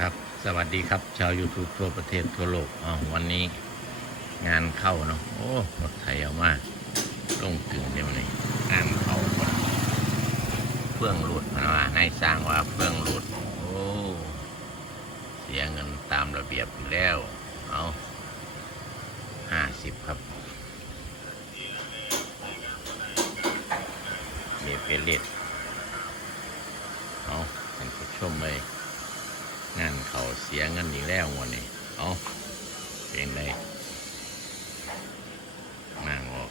ครับสวัสดีครับ ชาว YouTube ทั่วประเทศทั่วโลกอ๋อวันนี้งานเข้าเนาะโอ้รถไถเอามาลงกึ่งเดียวนี้งานเข้าเฟื่องหลุดมาว่าให้สร้างว่าเฟื่องหลุดโอ้เสียเงินตามระเบียบอยู่แล้วเอาห้าสิบครับเมเปเลตเอาท่านผู้ชมเลย งานเขาเสียเงินอีกแล้ววันนี้ เอาเป็นไรนางออก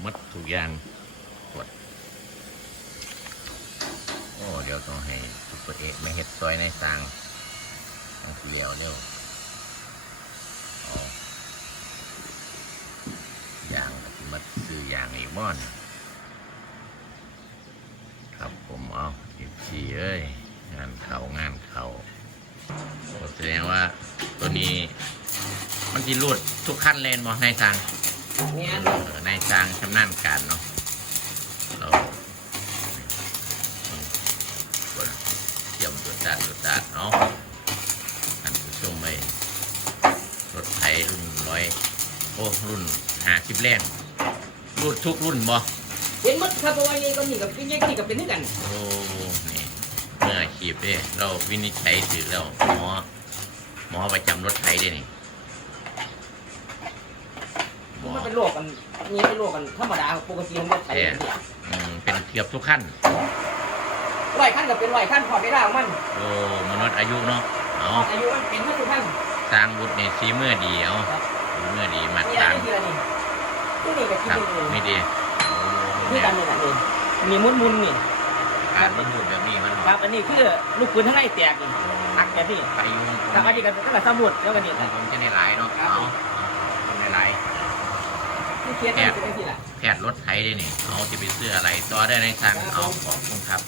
หมดทุกอย่างกดโอ้ เดี๋ยวต้องให้ซุปเปอร์เอกไม่เห็ดซอยในสางต้องเลี้ยวเร็วอายางมัดซื้ออย่างอีกบ้อนครับผมเอาอีกทีเอ้ย ตัวนี้ มันที่รูดทุกขั้นเลนบ่ในทางเนี่ยเออในทางชำนาญการเนาะเราอืมกดเยี่ยมตัวตัดตัวตัดเนาะท่านผู้ชมไปรถไถรุ่นร้อยโอ้รุ่นหาสิบแรงรูดทุกรุ่นบ่เป็นมัดครับเพราะว่านี่ก็นี่กับเป็นยังนี่กับเป็นนี่กัน โอ้ นี่เมื่ออาชีพเด้เราวินิจฉัยถือแล้วหมอ หมอประจำรถไถเด้นี่หมอมันเป็นโรคกันนี่เป็นโรคกันธรรมดาปกติของรถไถแท้อืมเป็นเกือบทุกขั้น ร้อยขั้นกับเป็นร้อยขั้นพอไม่ได้ของมันโอ้มนุษย์อายุเนาะเอาอายุมันเป็นมาทุกขั้นสร้างบุตรในซีเมื่อดีเอาซีเมื่อดีมานี่สอะร้างไรที่อะไรนี่ที่นี่กับที่ครับนี่ไม่ดีโอ้นี่เนี่ยกันนี่แหละนี่มีมุนมุนๆนี่ การมันพูดแบบนี้มันครับ อันนี้คือลูกปืนทั้งในแตกนี่หักแบบนี้ไปยุ่งแต่อันนี้กันก็แบบสมุดแล้วกันนี่ผมจะได้หลายเนาะเอาคนได้หลายที่เคียนนี่เป็นที่ละแพทย์รถไถได้นี่เอาจะไปซื้ออะไรต่อได้ในสร้างเอาขอบคุณครับ